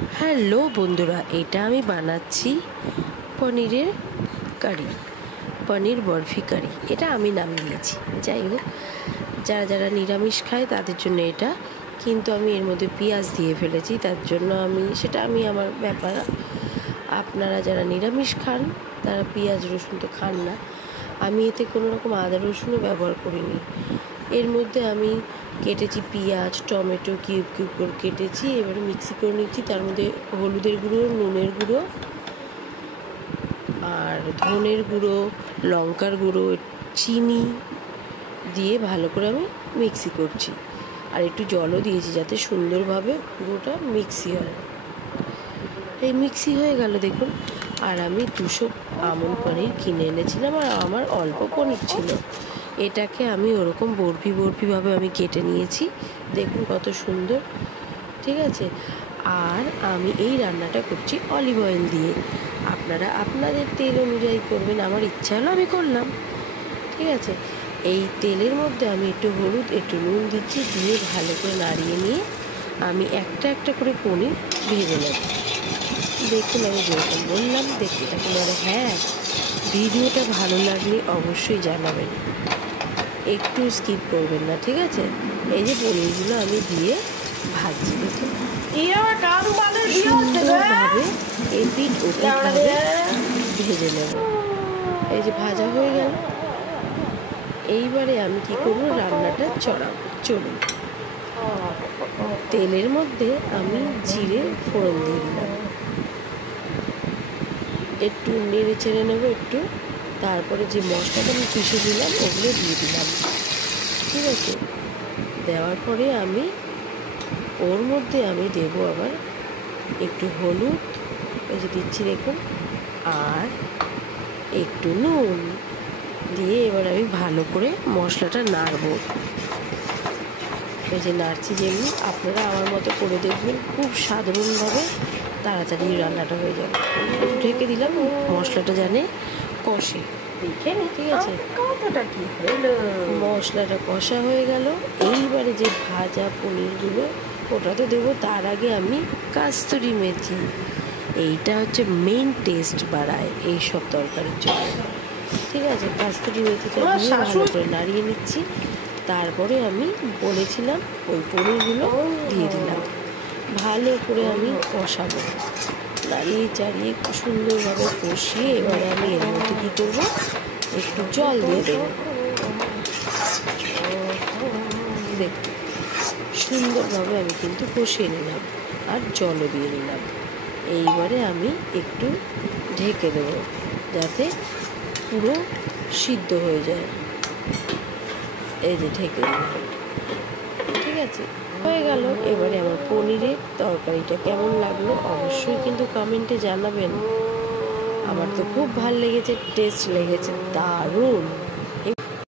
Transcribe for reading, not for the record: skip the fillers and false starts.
Hello বন্ধুরা, এটা আমি বানাচ্ছি পনিরের কারি, পনির বরফি কারি। এটা আমি নাম দিয়েছি। যাই হোক, যারা যারা নিরামিষ খায় তাদের জন্য এটা, কিন্তু আমি এর মধ্যে পেঁয়াজ দিয়ে ফেলেছি, তার জন্য সেটা আমার ব্যাপার। আপনারা যারা নিরামিষ খান তারা পেঁয়াজ রসুন তো খান না। আমি এতে কোনো রকম আদা রসুনও ব্যবহার করিনি। এর মধ্যে আমি কেটেছি পেঁয়াজ, টমেটো কিউব কিউব করে কেটেছি, এবারে মিক্সি করে নিচ্ছি। তার মধ্যে হলুদের গুঁড়ো, নুনের গুঁড়ো আর ধনের গুঁড়ো, লঙ্কার গুঁড়ো, চিনি দিয়ে ভালো করে আমি মিক্সি করছি। আর একটু জলও দিয়েছি যাতে সুন্দরভাবে পুরোটা মিক্সি হয়। এই মিক্সি হয়ে গেল দেখুন। আর আমি 200 আমুল পনির কিনে এনেছিলাম, আর আমার অল্প পনির ছিল। এটাকে আমি ওরকম বরফিভাবে আমি কেটে নিয়েছি, দেখুন কত সুন্দর। ঠিক আছে, আর আমি এই রান্নাটা করছি অলিভ অয়েল দিয়ে। আপনারা আপনাদের তেল অনুযায়ী করবেন, আমার ইচ্ছা হলো আমি করলাম। ঠিক আছে, এই তেলের মধ্যে আমি একটু হলুদ, একটু নুন দিচ্ছি, দিয়ে ভালো করে নাড়িয়ে নিয়ে আমি একটা একটা করে পনির ভেজে নেব। দেখুন আমি যেরকম বললাম দেখতে থাকুন। আর হ্যাঁ, ভিডিওটা ভালো লাগলে অবশ্যই জানাবেন, একটু স্কিপ করবেন না। ঠিক আছে, এই যে পনিরগুলো আমি দিয়ে ভাজছি, দেখুন সুন্দরভাবে এপিট ওপিটভাবে ভেজে নেব। এই যে ভাজা হয়ে গেল। এইবারে আমি কি করবো, রান্নাটা চলুন। তেলের মধ্যে আমি জিরে ফোড়ন দিয়ে দিলাম, একটু নেড়ে চেড়ে নেবো একটু। তারপরে যে মশলাটা আমি পিষে দিলাম ওগুলো দিয়ে দিলাম। ঠিক আছে, দেওয়ার পরে আমি ওর মধ্যে আমি দেবো আবার একটু হলুদ, এই যে দিচ্ছি দেখুন, আর একটু নুন দিয়ে এবার আমি ভালো করে মশলাটা নাড়বো। এই যে নাড়ছি যেমনি, আপনারা আমার মতো করে দেখবেন, খুব সাধারণভাবে তাড়াতাড়ি রান্নাটা হয়ে যাবে। ঢেকে দিলাম, মশলাটা জানে কষে। ঠিক আছে, মশলাটা কষা হয়ে গেল। এইবারে যে ভাজা পনিরগুলো ওটা তো দেবো, তার আগে আমি কাস্তুরি মেথি, এইটা হচ্ছে মেন টেস্ট বাড়ায় এইসব তরকারির জন্য। ঠিক আছে, কাস্তুরি মেথিটা দিয়ে ভালো করে নাড়িয়ে নিচ্ছি। তারপরে আমি বলেছিলাম ওই পনিরগুলো দিয়ে দিলাম, ভালো করে আমি কষাবো, নাড়িয়ে চাড়িয়ে সুন্দরভাবে কষিয়ে এবারে আমি এর মধ্যে কী করবো, একটু জল দিয়ে দেবো। দেখুন সুন্দরভাবে আমি কিন্তু কষিয়ে নিলাম, আর জলও দিয়ে নিলাম। এইবারে আমি একটু ঢেকে দেবো যাতে পুরো সিদ্ধ হয়ে যায়। এই যে ঢেকে দিলাম। ঠিক আছে, হয়ে গেল। এবারে আমার পনিরের তরকারিটা কেমন লাগলো অবশ্যই কিন্তু কমেন্টে জানাবেন। আমার তো খুব ভালো লেগেছে, টেস্ট লেগেছে দারুণ।